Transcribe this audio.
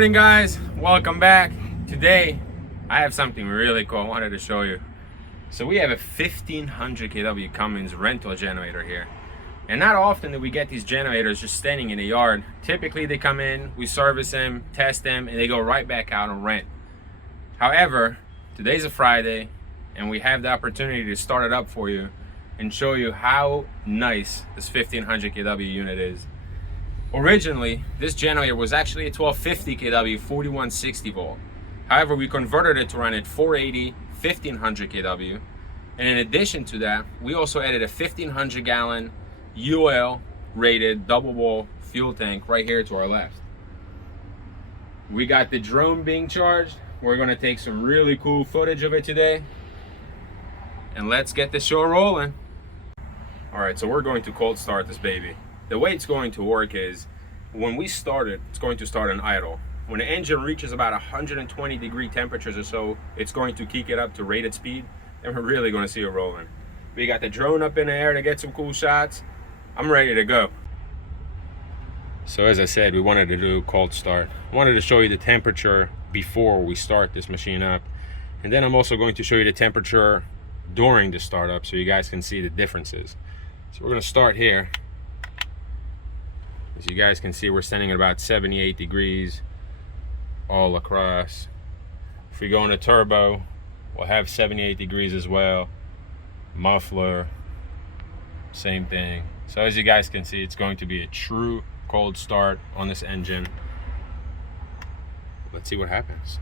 morning, guys. Welcome back. Today I have something really cool I wanted to show you. So we have a 1500 kW Cummins rental generator here, and not often do we get these generators just standing in the yard. Typically they come in, we service them, test them, and they go right back out on rent. However, today's a Friday and we have the opportunity to start it up for you and show you how nice this 1500 kW unit is. Originally, this generator was actually a 1250 kW 4160 volt. However, we converted it to run at 480 1500 kW, and in addition to that, we also added a 1500 gallon UL rated double wall fuel tank right here to our left. We got the drone being charged. We're going to take some really cool footage of it today, and let's get the show rolling. All right, so we're going to cold start this baby. The way it's going to work is, when we start it, it's going to start on idle. When the engine reaches about 120 degree temperatures or so, it's going to kick it up to rated speed, and we're really going to see it rolling. We got the drone up in the air to get some cool shots. I'm ready to go. So as I said, we wanted to do a cold start. I wanted to show you the temperature before we start this machine up, and then I'm also going to show you the temperature during the startup so you guys can see the differences. So we're going to start here. As you guys can see, we're standing at about 78 degrees all across. If we go into turbo, we'll have 78 degrees as well. Muffler, same thing. So as you guys can see, it's going to be a true cold start on this engine. Let's see what happens.